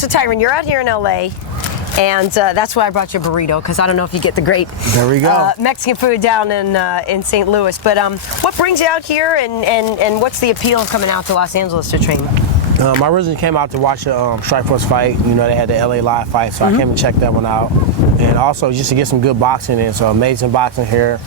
so Tyron, you're out here in LA, and that's why I brought you a burrito, because I don't know if you get the great Mexican food down in St. Louis. But what brings you out here, and what's the appeal of coming out to Los Angeles to train? I originally came out to watch a Strikeforce fight. You know, they had the LA Live fight, so I came and checked that one out. And also just to get some good boxing in. So amazing boxing here.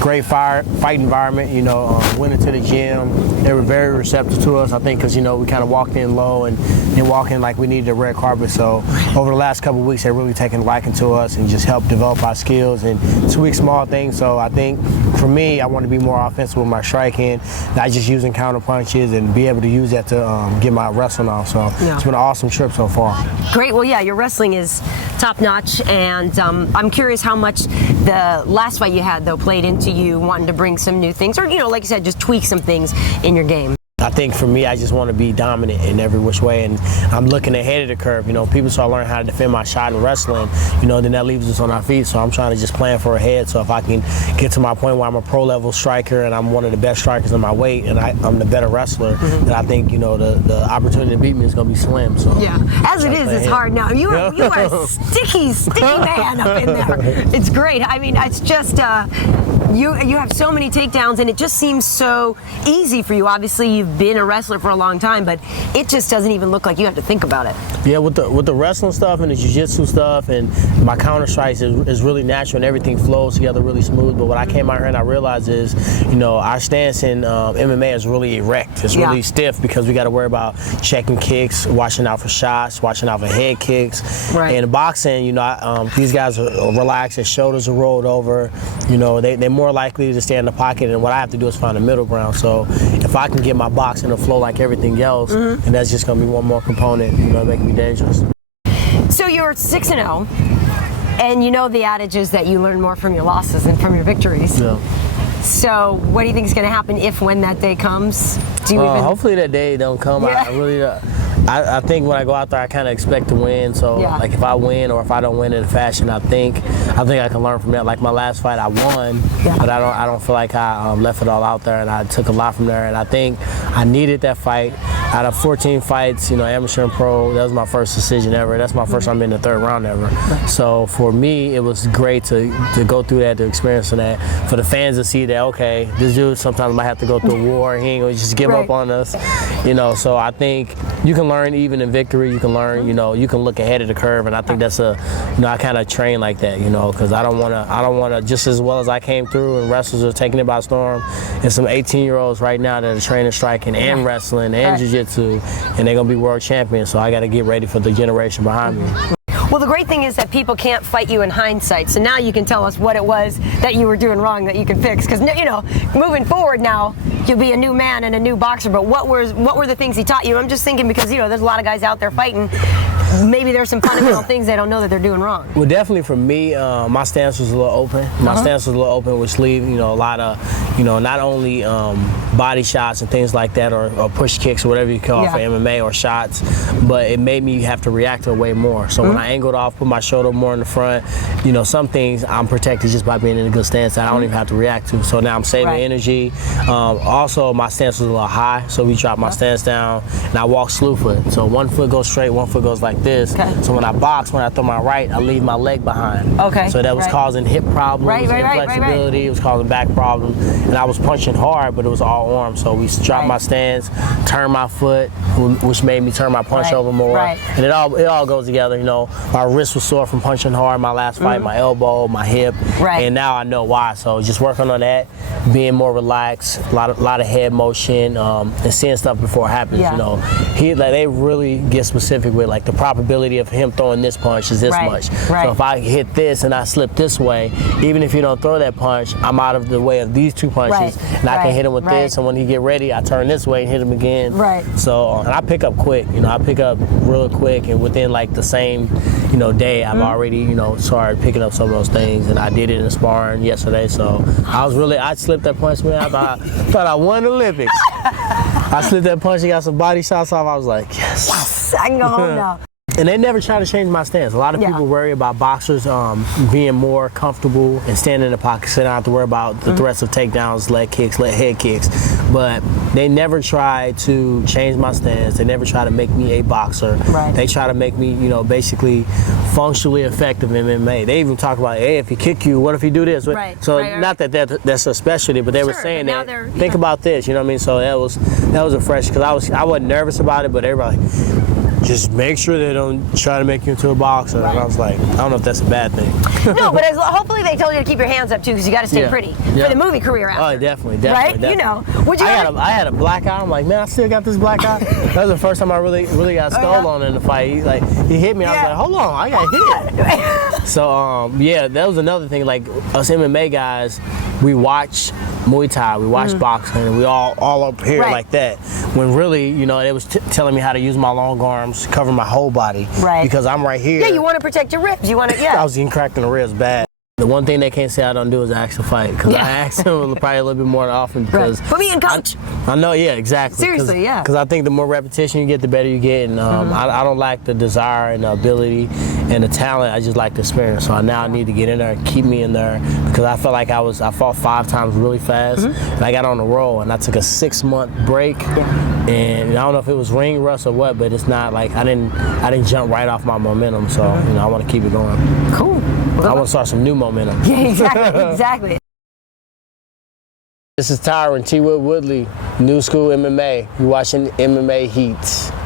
Great fight environment, you know, went into the gym. They were very receptive to us, I think, because, you know, we kind of walked in low and then walked in like we needed a red carpet. So over the last couple of weeks, they've really taken a liking to us and just helped develop our skills and tweak small things. So I think for me, I want to be more offensive with my striking, not just using counter punches, and be able to use that to get my wrestling off. So it's been an awesome trip so far. Great. Well, yeah, your wrestling is top notch, and I'm curious how much the last fight you had, though, played into you wanting to bring some new things, or, you know, like you said, just tweak some things in your game. I think for me, I just want to be dominant in every which way, and I'm looking ahead of the curve. You know, people start learning how to defend my shot in wrestling, you know, then that leaves us on our feet. So I'm trying to just plan for ahead. So if I can get to my point where I'm a pro-level striker and I'm one of the best strikers in my weight and I'm the better wrestler, then I think, you know, the opportunity to beat me is going to be slim. So yeah, as it is, it's hard now. You are a sticky man up in there. It's great. I mean, it's just you have so many takedowns, and it just seems so easy for you. Obviously, you've been a wrestler for a long time, but it just doesn't even look like you have to think about it. Yeah, with the wrestling stuff and the jiu-jitsu stuff and my counter strikes is really natural, and everything flows together really smooth. But what I came out here and I realized is, you know, our stance in MMA is really erect. It's really stiff because we got to worry about checking kicks, watching out for shots, watching out for head kicks. Right. And boxing, you know, these guys are relaxed, their shoulders are rolled over. You know, they're more likely to stay in the pocket, and what I have to do is find a middle ground. So if I can get my boxing to flow like everything else, and that's just going to be one more component, you know, making me dangerous. So you're 6-0, and you know the adage is that you learn more from your losses than from your victories. Yeah. So what do you think is going to happen when that day comes? Do you hopefully that day don't come. Yeah. I think when I go out there, I kind of expect to win. So like if I win or if I don't win in a fashion, I think I can learn from that. Like my last fight, I won, but I don't feel like I left it all out there, and I took a lot from there. And I think I needed that fight. Out of 14 fights, you know, amateur and pro, that was my first decision ever. That's my first time in the third round ever. So for me, it was great to go through that, to experience that. For the fans to see that, okay, this dude sometimes might have to go through a war. He ain't gonna just give up on us, you know. So I think you can learn even in victory. You can learn, you know, you can look ahead of the curve, and I think that's you know, I kind of train like that, you know, because I don't wanna just as well as I came through and wrestlers are taking it by storm. And some 18-year-olds right now that are training striking and wrestling and jiu-jitsu, and they're gonna be world champions. So I got to get ready for the generation behind me. Well, the great thing is that people can't fight you in hindsight. So now you can tell us what it was that you were doing wrong that you can fix. Because, you know, moving forward now, you'll be a new man and a new boxer. But what were the things he taught you? I'm just thinking because, you know, there's a lot of guys out there fighting. Maybe there's some fundamental things they don't know that they're doing wrong. Well, definitely for me, my stance was a little open. My stance was a little open, which leave, you know, a lot of, you know, not only body shots and things like that, or push kicks or whatever you call for MMA, or shots, but it made me have to react to it way more. So when I angled off, put my shoulder more in the front, you know, some things I'm protected just by being in a good stance that I don't even have to react to. So now I'm saving energy. Also, my stance was a little high, so we dropped my stance down, and I walk slew foot. So one foot goes straight, one foot goes like this. So when I box, when I throw my right, I leave my leg behind. So that was causing hip problems, inflexibility. It was causing back problems, and I was punching hard, but it was all arm. So we dropped my stance, turned my foot, which made me turn my punch over more. And it all goes together. You know, my wrist was sore from punching hard my last fight, my elbow, my hip, and now I know why. So just working on that, being more relaxed, a lot of head motion, and seeing stuff before it happens. You know, they really get specific with like the probability of him throwing this punch is this much. So if I hit this and I slip this way, even if you don't throw that punch, I'm out of the way of these two punches, and I can hit him with this. And when he get ready, I turn this way and hit him again. So and I pick up quick. You know, I pick up real quick, and within like the same, you know, day, I've already, you know, started picking up some of those things, and I did it in sparring yesterday. So I slipped that punch, man. I thought I won the Olympics. I slipped that punch and got some body shots off. I was like, yes. I can go home now. And they never try to change my stance. A lot of people worry about boxers being more comfortable and standing in the pocket, so they don't have to worry about the threats of takedowns, leg kicks, head kicks. But they never try to change my stance. They never try to make me a boxer. Right. They try to make me, you know, basically functionally effective in MMA. They even talk about, hey, if he kick you, what if he do this? Right. So not that that's a specialty, but they were saying that. Think about this, you know what I mean? So that was a fresh, because I wasn't nervous about it, but everybody, just make sure they don't try to make you into a boxer. Right. And I was like, I don't know if that's a bad thing. No, but hopefully they told you to keep your hands up too, because you got to stay pretty for the movie career after. Oh, definitely. Right? Definitely. You know. Would you? I had a black eye. I'm like, man, I still got this black eye. That was the first time I really got stole on in the fight. He hit me. I was like, hold on, I got hit. So that was another thing. Like us MMA guys, we watch Muay Thai, we watch boxing, and we all up here like that. When really, you know, it was telling me how to use my long arms, cover my whole body. Right. Because I'm right here. Yeah, you want to protect your ribs. You want to, I was getting cracked in the ribs bad. The one thing they can't say I don't do is ask to fight, because I ask them probably a little bit more often, because put me in, coach. I know, exactly. Seriously, because I think the more repetition you get, the better you get, and I don't lack the desire and the ability and the talent. I just like the experience. So now I need to get in there and keep me in there, because I felt like I fought 5 times really fast, and I got on the roll, and I took a 6-month break, and I don't know if it was ring rust or what, but it's not like I didn't jump right off my momentum. So you know, I want to keep it going. Cool. I want to start some new momentum. Yeah, exactly. This is Tyron Woodley, New School MMA. You're watching MMA H.E.A.T.